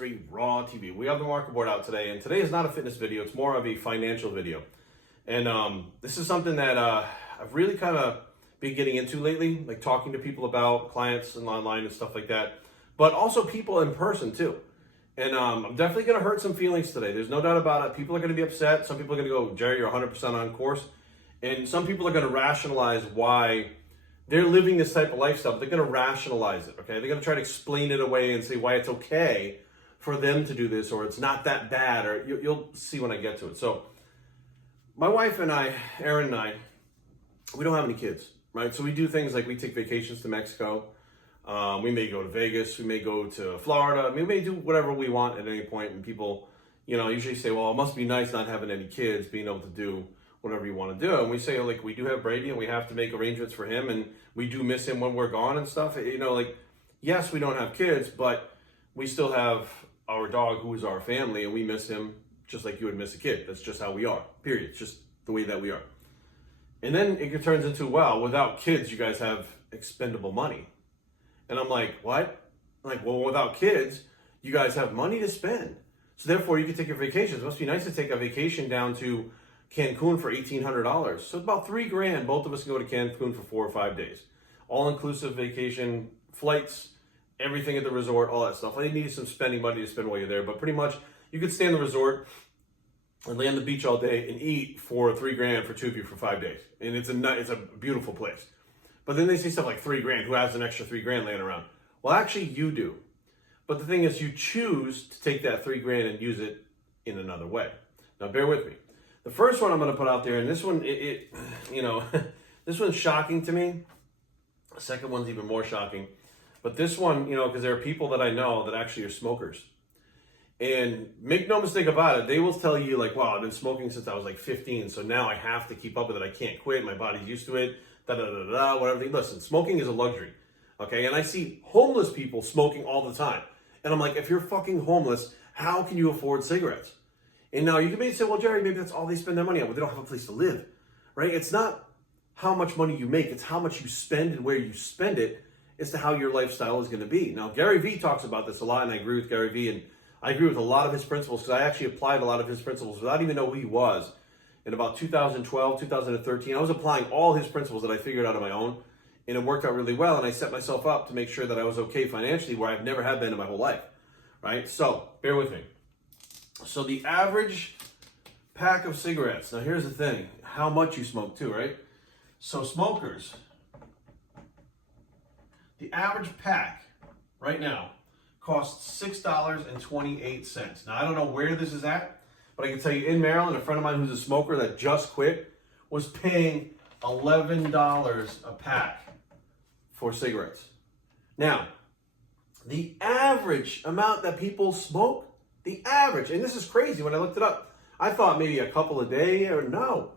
S3 Raw TV. We have the market board out today, and today is not a fitness video. It's more of a financial video. And this is something that I've really kind of been getting into lately, like talking to people about, clients and online and stuff like that, but also people in person too. And I'm definitely going to hurt some feelings today. There's no doubt about it. People are going to be upset. Some people are going to go, Jerry, you're 100% on course. And some people are going to rationalize why they're living this type of lifestyle. They're going to rationalize it, okay? They're going to try to explain it away and say why it's okay for them to do this, or it's not that bad, or you'll see when I get to it. So my wife and I, Erin and I, we don't have any kids, right? So we do things like we take vacations to Mexico. We may go to Vegas. We may go to Florida. We may do whatever we want at any point. And people, usually say, well, it must be nice not having any kids, being able to do whatever you want to do. And we say, like, we do have Brady and we have to make arrangements for him. And we do miss him when we're gone and stuff. Yes, we don't have kids, but we still have our dog who is our family, and we miss him just like you would miss a kid. That's just how we are, period. It's just the way that we are. And then it turns into, well, without kids, you guys have expendable money. And I'm like, what? I'm like, well, without kids, you guys have money to spend. So therefore, you can take your vacations. It must be nice to take a vacation down to Cancun for $1,800. So about $3,000. Both of us can go to Cancun for 4 or 5 days. All-inclusive vacation, flights, everything at the resort, all that stuff. I needed some spending money to spend while you're there, but pretty much you could stay in the resort and lay on the beach all day and eat for $3,000 for two of you for 5 days. And it's a beautiful place. But then they say stuff like $3,000. Who has an extra $3,000 laying around? Well, actually, you do. But the thing is, you choose to take that $3,000 and use it in another way. Now, bear with me. The first one I'm going to put out there, and this one, this one's shocking to me. The second one's even more shocking. But this one, because there are people that I know that actually are smokers. And make no mistake about it, they will tell you, like, wow, I've been smoking since I was like 15, so now I have to keep up with it. I can't quit. My body's used to it. Whatever. Listen, smoking is a luxury, okay? And I see homeless people smoking all the time. And I'm like, if you're fucking homeless, how can you afford cigarettes? And now you can maybe say, well, Jerry, maybe that's all they spend their money on. Well, they don't have a place to live, right? It's not how much money you make. It's how much you spend and where you spend it as to how your lifestyle is going to be. Now, Gary Vee talks about this a lot, and I agree with Gary Vee, and I agree with a lot of his principles because I actually applied a lot of his principles without even know who he was. In about 2012, 2013, I was applying all his principles that I figured out on my own, and it worked out really well, and I set myself up to make sure that I was okay financially, where I've never have been in my whole life, right? So, bear with me. So the average pack of cigarettes, now here's the thing, how much you smoke too, right? So smokers, the average pack right now costs $6.28. Now I don't know where this is at, but I can tell you in Maryland, a friend of mine who's a smoker that just quit was paying $11 a pack for cigarettes. Now, the average amount that people smoke, the average, and this is crazy when I looked it up, I thought maybe a couple a day, or no,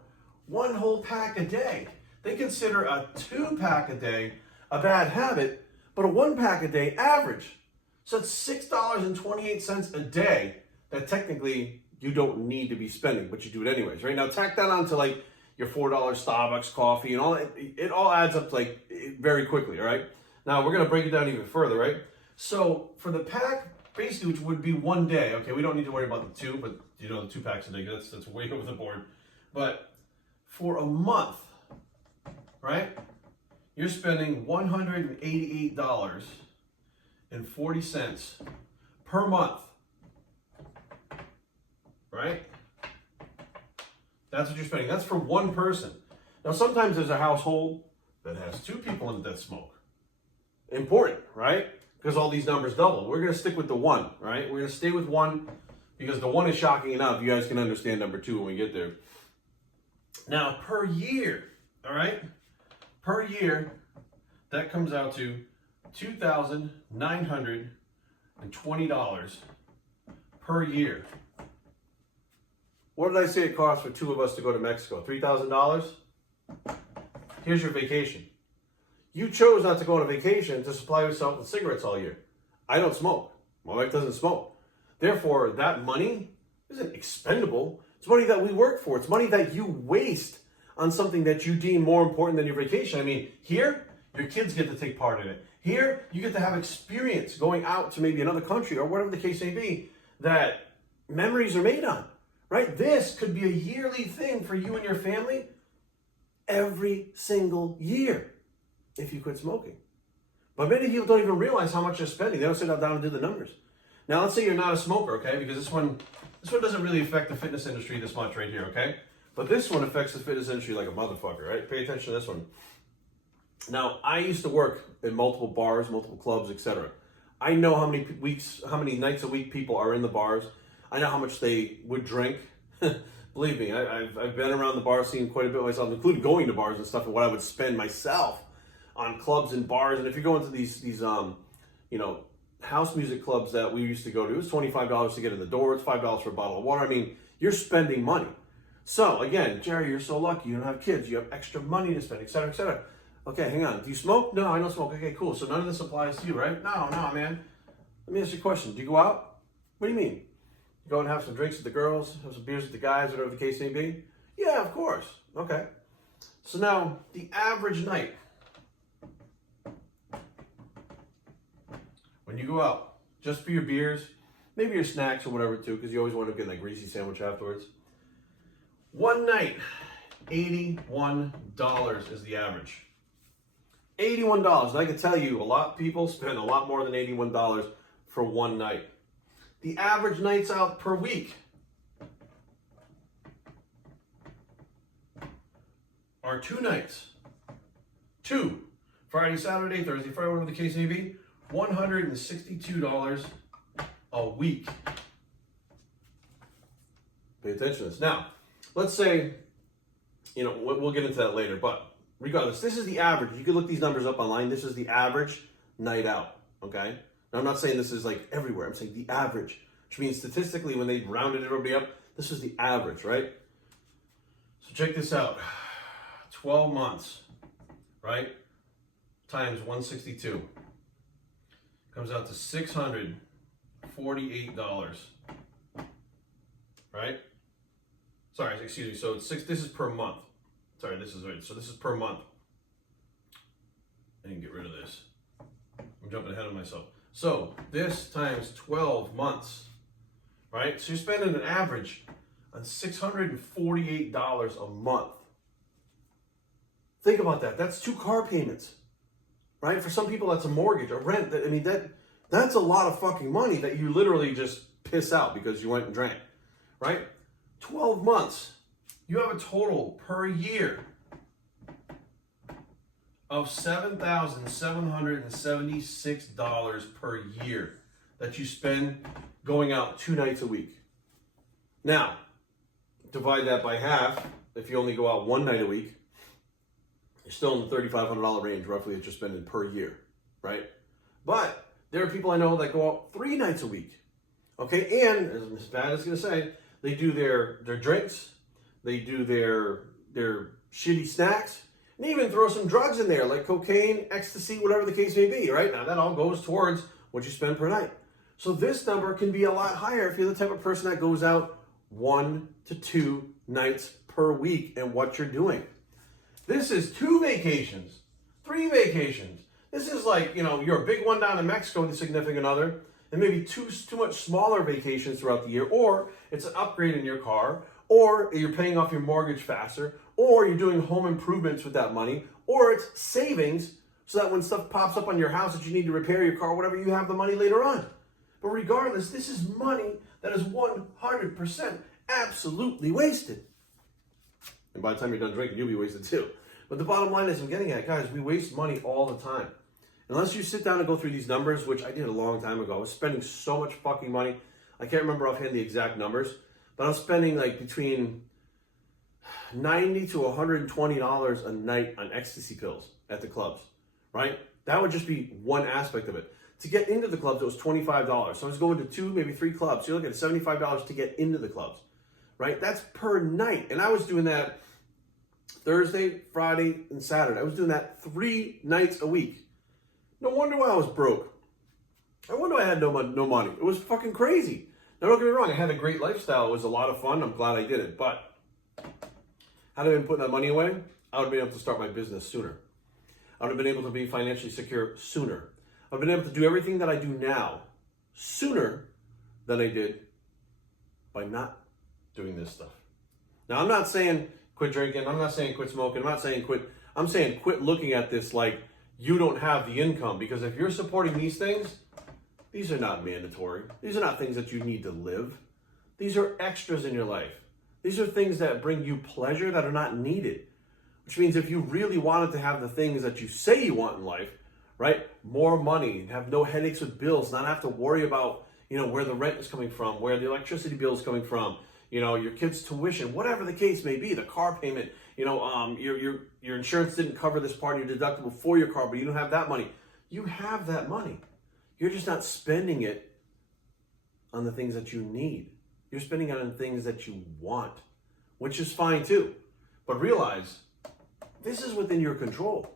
one whole pack a day. They consider a 2-pack a day a bad habit, but a 1-pack a day average. So it's $6.28 a day that technically you don't need to be spending, but you do it anyways, right? Now tack that on to like your $4 Starbucks coffee and all that. It all adds up to like very quickly, all right? Now we're gonna break it down even further, right? So for the pack, basically, which would be 1 day, okay, we don't need to worry about the 2, but the 2 packs a day, that's way over the board. But for a month, right, you're spending $188.40 per month, right? That's what you're spending. That's for one person. Now, sometimes there's a household that has 2 people in it that smoke. Important, right? Because all these numbers double. We're going to stick with the 1, right? We're going to stay with 1 because the 1 is shocking enough. You guys can understand number 2 when we get there. Now, per year, all right? Per year, that comes out to $2,920 per year. What did I say it costs for 2 of us to go to Mexico? $3,000? Here's your vacation. You chose not to go on a vacation to supply yourself with cigarettes all year. I don't smoke. My wife doesn't smoke. Therefore, that money isn't expendable. It's money that we work for. It's money that you waste on something that you deem more important than your vacation. I mean, here, your kids get to take part in it. Here, you get to have experience going out to maybe another country or whatever the case may be that memories are made on, right? This could be a yearly thing for you and your family every single year if you quit smoking. But many people don't even realize how much they're spending. They don't sit down and do the numbers. Now, let's say you're not a smoker, okay? Because this one doesn't really affect the fitness industry this much right here, okay? But this one affects the fitness industry like a motherfucker, right? Pay attention to this one. Now, I used to work in multiple bars, multiple clubs, etc. I know how many nights a week people are in the bars. I know how much they would drink. Believe me, I've been around the bar scene quite a bit myself, including going to bars and stuff, and what I would spend myself on clubs and bars. And if you go into these house music clubs that we used to go to, it was $25 to get in the door. It's $5 for a bottle of water. I mean, you're spending money. So again, Jerry, you're so lucky. You don't have kids. You have extra money to spend, et cetera, et cetera. Okay, hang on. Do you smoke? No, I don't smoke. Okay, cool. So none of this applies to you, right? No, man. Let me ask you a question. Do you go out? What do you mean? You go and have some drinks with the girls, have some beers with the guys, whatever the case may be? Yeah, of course. Okay. So now, the average night, when you go out, just for your beers, maybe your snacks or whatever too, because you always want to get that greasy sandwich afterwards. One night, $81 is the average. $81. And I can tell you, a lot of people spend a lot more than $81 for one night. The average nights out per week are 2 nights. 2. Friday, Saturday, Thursday, Friday, whatever the case may be. $162 a week. Pay attention to this. Now, let's say, we'll get into that later, but regardless, this is the average. You can look these numbers up online. This is the average night out, okay? Now, I'm not saying this is like everywhere. I'm saying the average, which means statistically, when they rounded everybody up, this is the average, right? So check this out. 12 months, right? Times 162. Comes out to $648, right? Sorry, excuse me. So this is per month. Sorry, this is right. So this is per month. I can get rid of this. I'm jumping ahead of myself. So this times 12 months, right? So you're spending an average on $648 a month. Think about that. That's 2 car payments, right? For some people, that's a mortgage, a rent. That's a lot of fucking money that you literally just piss out because you went and drank, right? 12 months. You have a total per year of $7,776 per year that you spend going out 2 nights a week. Now, divide that by half. If you only go out 1 night a week, you're still in the $3,500 range, roughly, that you're spending per year, right? But there are people I know that go out 3 nights a week, okay? And, as Ms. Pat is going to say, they do their drinks, they do their shitty snacks, and even throw some drugs in there, like cocaine, ecstasy, whatever the case may be, right? Now, that all goes towards what you spend per night. So this number can be a lot higher if you're the type of person that goes out 1 to 2 nights per week and what you're doing. This is 2 vacations, 3 vacations. This is like, you're a big one down in Mexico with a significant other, and maybe two much smaller vacations throughout the year, or it's an upgrade in your car, or you're paying off your mortgage faster, or you're doing home improvements with that money, or it's savings so that when stuff pops up on your house that you need to repair your car, whatever, you have the money later on. But regardless, this is money that is 100% absolutely wasted. And by the time you're done drinking, you'll be wasted too. But the bottom line is, I'm getting at, guys, we waste money all the time. Unless you sit down and go through these numbers, which I did a long time ago. I was spending so much fucking money. I can't remember offhand the exact numbers, but I was spending like between $90 to $120 a night on ecstasy pills at the clubs, right? That would just be one aspect of it. To get into the clubs, it was $25. So I was going to 2, maybe 3 clubs. So you're looking at $75 to get into the clubs, right? That's per night. And I was doing that Thursday, Friday, and Saturday. I was doing that 3 nights a week. No wonder why I was broke. No wonder I had no money. It was fucking crazy. Now, don't get me wrong. I had a great lifestyle. It was a lot of fun. I'm glad I did it. But had I been putting that money away, I would have been able to start my business sooner. I would have been able to be financially secure sooner. I've been able to do everything that I do now sooner than I did by not doing this stuff. Now, I'm not saying quit drinking. I'm not saying quit smoking. I'm not saying quit. I'm saying quit looking at this like you don't have the income. Because if you're supporting these things, these are not mandatory. These are not things that you need to live. These are extras in your life. These are things that bring you pleasure that are not needed. Which means if you really wanted to have the things that you say you want in life, right? More money, have no headaches with bills, not have to worry about, where the rent is coming from, where the electricity bill is coming from, your kids' tuition, whatever the case may be, the car payment, your insurance didn't cover this part of your deductible for your car, but you don't have that money. You have that money. You're just not spending it on the things that you need. You're spending it on things that you want, which is fine too. But realize, this is within your control.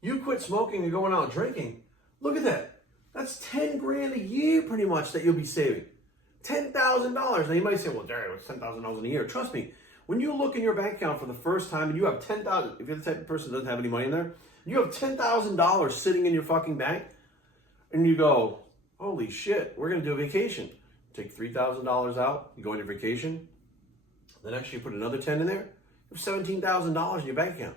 You quit smoking and going out drinking. Look at that. That's 10 grand a year pretty much that you'll be saving. $10,000. Now you might say, well, Jerry, what's $10,000 in a year? Trust me, when you look in your bank account for the first time and you have $10,000, if you're the type of person that doesn't have any money in there, you have $10,000 sitting in your fucking bank, and you go, holy shit, we're going to do a vacation. Take $3,000 out, you go on your vacation. The next year you put another 10 in there, you have $17,000 in your bank account.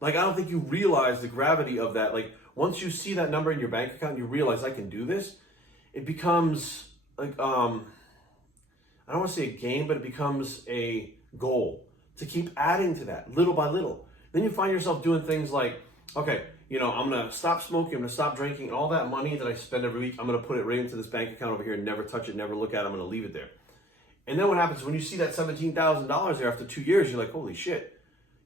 Like, I don't think you realize the gravity of that. Like, once you see that number in your bank account, you realize I can do this. It becomes like, I don't want to say a game, but it becomes a goal to keep adding to that little by little. Then you find yourself doing things like, okay, I'm going to stop smoking, I'm going to stop drinking, and all that money that I spend every week, I'm going to put it right into this bank account over here and never touch it, never look at it, I'm going to leave it there. And then what happens when you see that $17,000 there after 2 years, you're like, holy shit.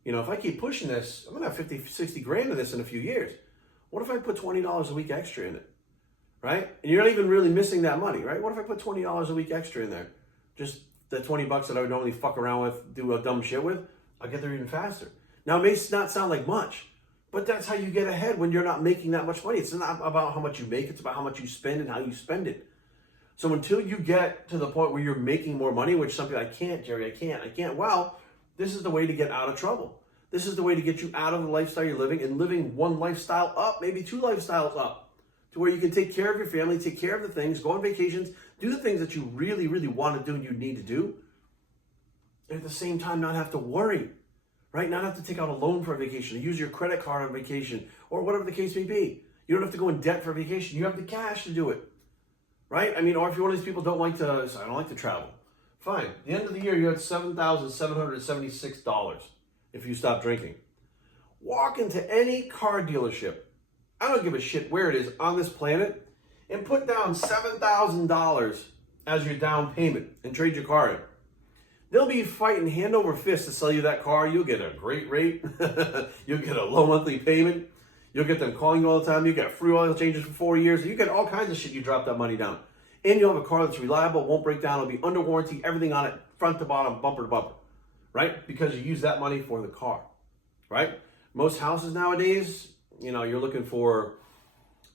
If I keep pushing this, I'm going to have 50, 60 grand of this in a few years. What if I put $20 a week extra in it, right? And you're not even really missing that money, right? What if I put $20 a week extra in there? Just the 20 bucks that I would normally fuck around with, do a dumb shit with, I'll get there even faster. Now, it may not sound like much, but that's how you get ahead when you're not making that much money. It's not about how much you make, it's about how much you spend and how you spend it. So until you get to the point where you're making more money, which some people, I can't, Jerry, I can't. Well, this is the way to get out of trouble. This is the way to get you out of the lifestyle you're living and living one lifestyle up, maybe two lifestyles up, to where you can take care of your family, take care of the things, go on vacations, do the things that you really, really want to do and you need to do, and at the same time not have to worry, right? Not have to take out a loan for a vacation, use your credit card on vacation, or whatever the case may be. You don't have to go in debt for a vacation. You have the cash to do it, right? I mean, or if you're one of these people I don't like to travel. Fine. At the end of the year, you had $7,776 if you stop drinking. Walk into any car dealership, I don't give a shit where it is on this planet, and put down $7,000 as your down payment and trade your car in. They'll be fighting hand over fist to sell you that car. You'll get a great rate. You'll get a low monthly payment. You'll get them calling you all the time. You get free oil changes for 4 years. You get all kinds of shit. You drop that money down. And you'll have a car that's reliable, won't break down. It'll be under warranty, everything on it, front to bottom, bumper to bumper, right? Because you use that money for the car, right? Most houses nowadays, you're looking for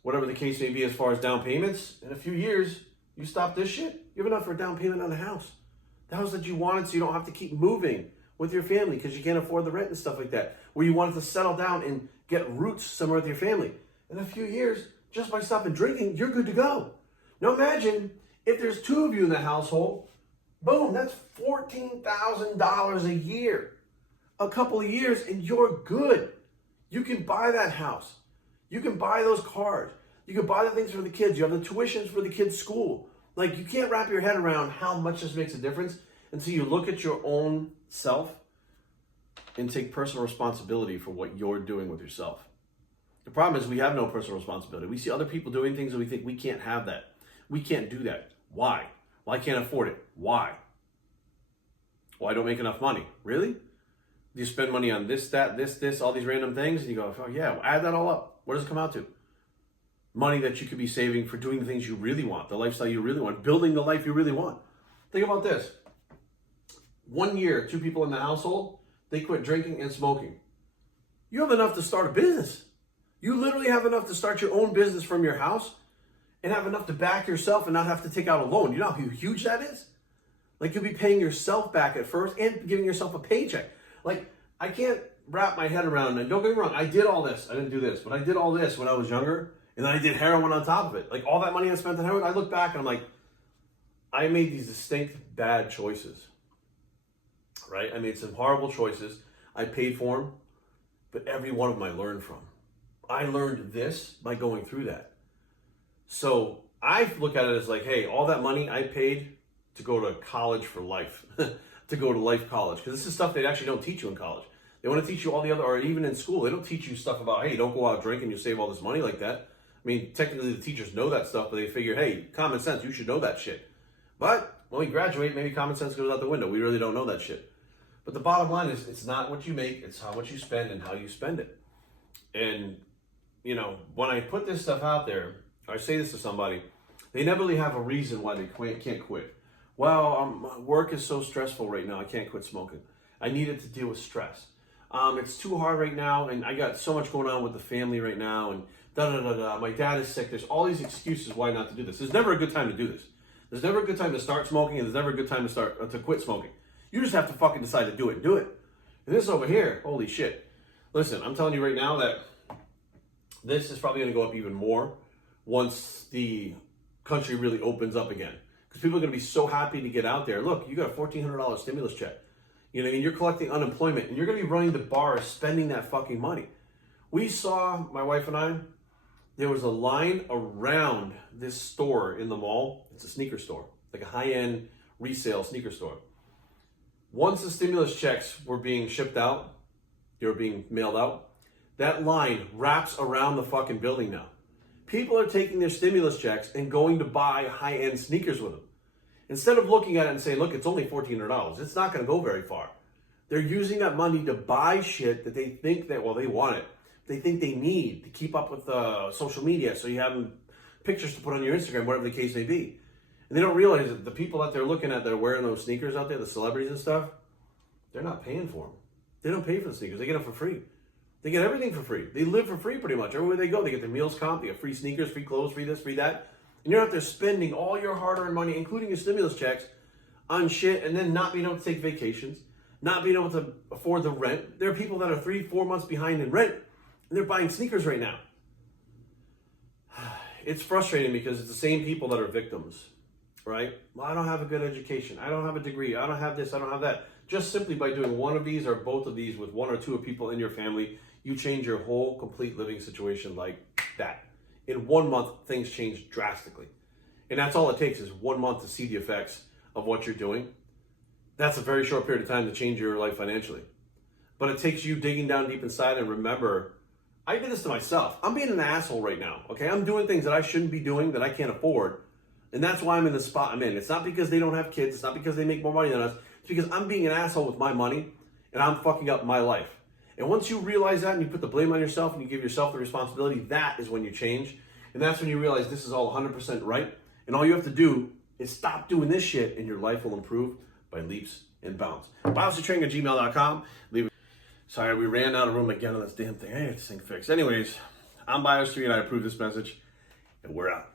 whatever the case may be as far as down payments. In a few years, you stop this shit, you have enough for a down payment on the house. The house that you wanted so you don't have to keep moving with your family because you can't afford the rent and stuff like that. Where you wanted to settle down and get roots somewhere with your family. In a few years, just by stopping drinking, you're good to go. Now imagine if there's two of you in the household, boom, that's $14,000 a year. A couple of years and you're good. You can buy that house. You can buy those cars. You can buy the things for the kids. You have the tuitions for the kids' school. Like, you can't wrap your head around how much this makes a difference until you look at your own self and take personal responsibility for what you're doing with yourself. The problem is we have no personal responsibility. We see other people doing things and we think we can't have that. We can't do that. Why? Well, I can't afford it. Why? Well, I don't make enough money. Really? You spend money on this, that, this, all these random things, and you go, oh yeah, well, add that all up. What does it come out to? Money that you could be saving for doing the things you really want, the lifestyle you really want, building the life you really want. Think about this. 1 year, 2 people in the household, they quit drinking and smoking. You have enough to start a business. You literally have enough to start your own business from your house and have enough to back yourself and not have to take out a loan. You know how huge that is? Like, you'll be paying yourself back at first and giving yourself a paycheck. Like, I can't wrap my head around it. Don't get me wrong, I did all this. I didn't do this, but I did all this when I was younger, And then I did heroin on top of it. Like all that money I spent on heroin, I look back and I'm like, I made these distinct bad choices, right? I made some horrible choices. I paid for them, but every one of them I learned from. I learned this by going through that. So I look at it as like, hey, all that money I paid to go to college for life, to go to life college, because this is stuff they actually don't teach you in college. They want to teach you all the other, or even in school, they don't teach you stuff about, hey, don't go out drinking, you save all this money like that. I mean, technically the teachers know that stuff, but they figure, hey, common sense, you should know that shit. But when we graduate, maybe common sense goes out the window. We really don't know that shit. But the bottom line is, it's not what you make, it's how much you spend and how you spend it. And, you know, when I put this stuff out there, or I say this to somebody, they never really have a reason why they can't quit. Well, work is so stressful right now, I can't quit smoking. I need it to deal with stress. It's too hard right now, and I got so much going on with the family right now, and da-da-da-da, my dad is sick. There's all these excuses why not to do this. There's never a good time to do this. There's never a good time to start smoking, and there's never a good time to quit smoking. You just have to fucking decide to do it and do it. And this over here, holy shit. Listen, I'm telling you right now that this is probably going to go up even more once the country really opens up again. Because people are going to be so happy to get out there. Look, you got a $1,400 stimulus check. You know, and you're collecting unemployment, and you're going to be running the bars spending that fucking money. We saw, my wife and I, there was a line around this store in the mall. It's a sneaker store, like a high-end resale sneaker store. Once the stimulus checks were being shipped out, they were being mailed out, that line wraps around the fucking building now. People are taking their stimulus checks and going to buy high-end sneakers with them. Instead of looking at it and saying, look, it's only $1,400. It's not going to go very far. They're using that money to buy shit that they think that, well, they want it. They think they need to keep up with social media, so you have pictures to put on your Instagram, whatever the case may be. And they don't realize that the people that they're looking at that are wearing those sneakers out there, the celebrities and stuff, they're not paying for them. They don't pay for the sneakers. They get them for free. They get everything for free. They live for free pretty much. Everywhere they go, they get their meals comp, they get free sneakers, free clothes, free this, free that. And you're out there spending all your hard-earned money, including your stimulus checks, on shit, and then not being able to take vacations, not being able to afford the rent. There are people that are 3-4 months behind in rent, and they're buying sneakers right now. It's frustrating because it's the same people that are victims, right? Well, I don't have a good education. I don't have a degree. I don't have this. I don't have that. Just simply by doing one of these or both of these with one or two people in your family, you change your whole complete living situation like that. In 1 month, things change drastically. And that's all it takes is 1 month to see the effects of what you're doing. That's a very short period of time to change your life financially. But it takes you digging down deep inside and remember, I did this to myself. I'm being an asshole right now, okay? I'm doing things that I shouldn't be doing, that I can't afford. And that's why I'm in the spot I'm in. It's not because they don't have kids. It's not because they make more money than us. It's because I'm being an asshole with my money and I'm fucking up my life. And once you realize that and you put the blame on yourself and you give yourself the responsibility, that is when you change. And that's when you realize this is all 100% right. And all you have to do is stop doing this shit and your life will improve by leaps and bounds. BioStraining@gmail.com. Sorry, we ran out of room again on this damn thing. I need this thing fixed. Anyways, I'm BioStraining and I approve this message. And we're out.